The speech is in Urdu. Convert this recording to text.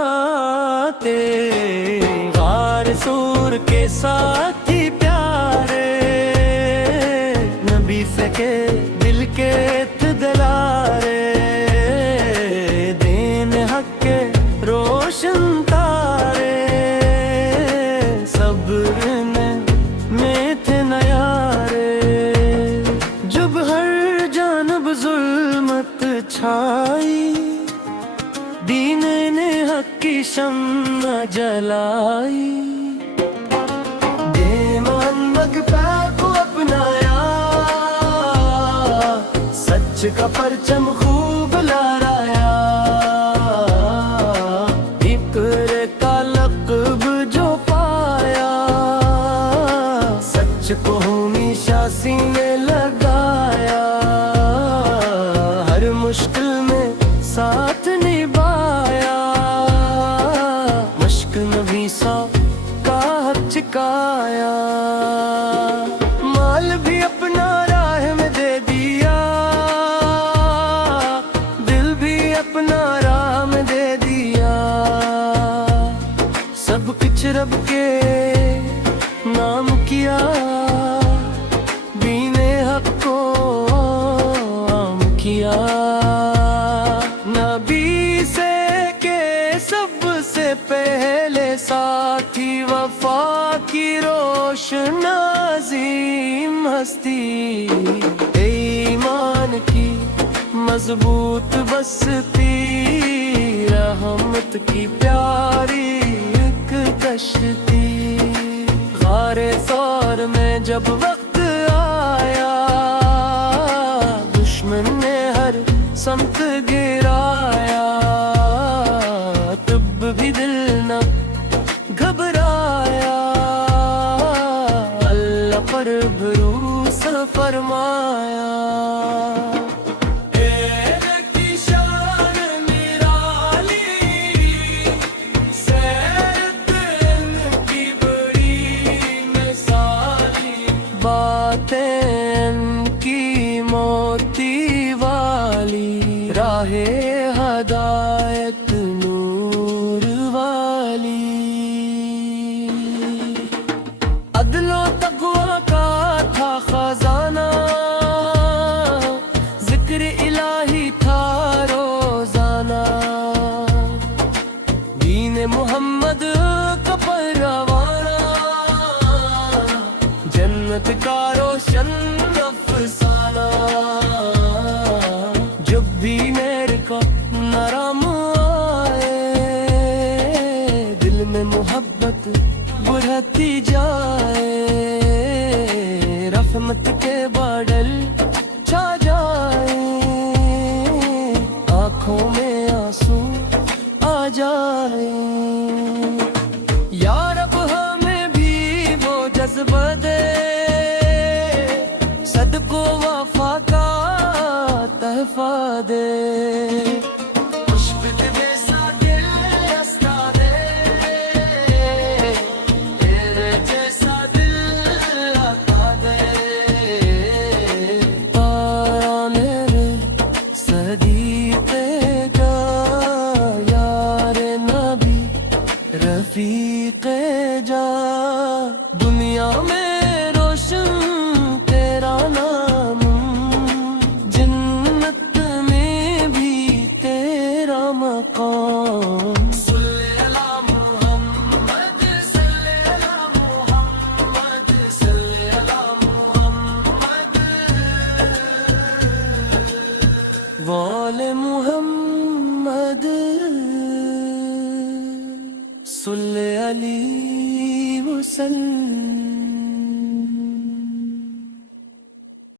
جاتے، غار سور کے ساتھی پیارے، نبی سے کے دل کے دلارے، دین حق کے روشن تارے، صبر میں تھے نیارے، جب ہر جانب ظلمت چھائی، دین نے حق کی شمع جلائی، دے محمد پہ کو اپنایا، سچ کا پرچم خوب لہرایا، فکر کا لقب جو پایا، سچ کو ہمیشہ سینے لگایا، ہر مشکل میں ساتھ نبھایا، مشق نبی سا کا حق چکایا، مال بھی اپنا راہ میں دے دیا، دل بھی اپنا راہ میں دے دیا، سب کچھ رب کے نام کیا، دین حق کو عام کیا، نبی سے کے سب سے پہلے ساتھی، وفا کی روشن عظیم ہستی، ایمان کی مضبوط بستی، رحمت کی پیاری ایک کشتی، غار ثور میں جب وقت آیا، دشمن نے ہر سمت گرایا، تب بھی دل نہ گھبرایا، اللہ پر بھروسہ فرمایا، باتیں کی موتی والی، راہ ہدایت نور والی، عدل و تقوی کا تھا خزانہ، ذکر الہی تھا روزانہ، دین محمد کا پروانہ، جنت کا روشن افسانہ، جب بھی میرے کا نرم آئے، دل میں محبت بڑھتی جائے، رحمت کے بادل چھا جائے، آنکھوں میں آنسو آ جائے، یا رب ہمیں بھی وہ جذبہ دے، صدق و وفا کا تحفہ دے، مشفق جیسا دل رستہ دے، تیرے جیسا دل عطا دے، تارا میرے صدیق جا، یار نبی رفیق جا، دنیا میں روشن تیرا نام، جنت میں بھی تیرا مقام، صلی اللہ محمد، صلی اللہ محمد، صلی اللہ محمد، وآل محمد۔